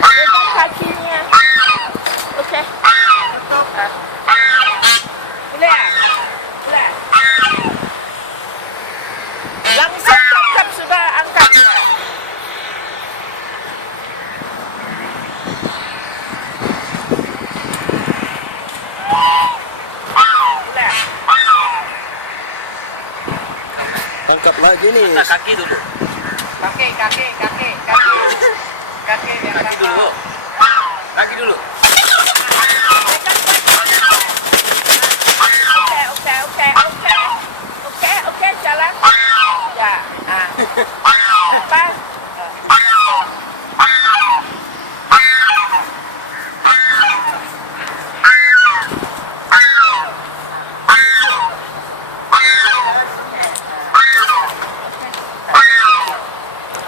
Pegang kakinya. Okey. Boleh tak? Boleh. Langsung tangkap sudah angkat dia. Boleh. Tangkap lagi nih. Angkat kaki dulu. Kaki. Kaki dulu. Kaki dulu. Okey, jalan. Ya. Lepas.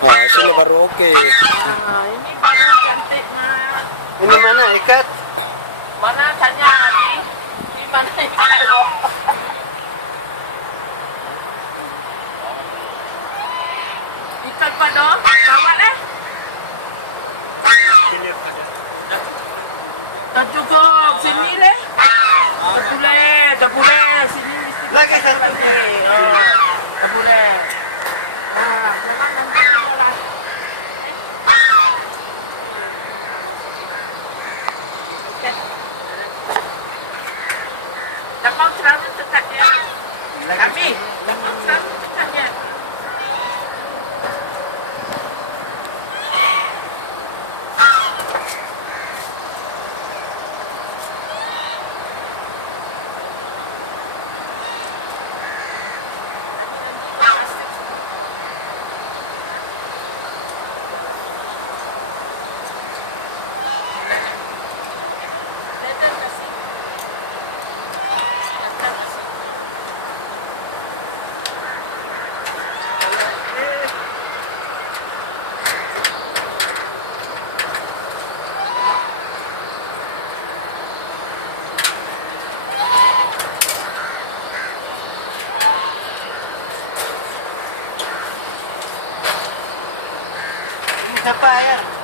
Wah, sini baru oke. Ini baru cantiknya. Ini mana ikat? Mana tanya Ali? Di mana ikat lo? Ikat pada bawa lah. Tak cukup sini leh. Tak boleh sini mesti Lagi satu. tak boleh. Jangan nanti lah. Lapang selalu tekatnya. Kami lapang selalu tekatnya. Siapa ya?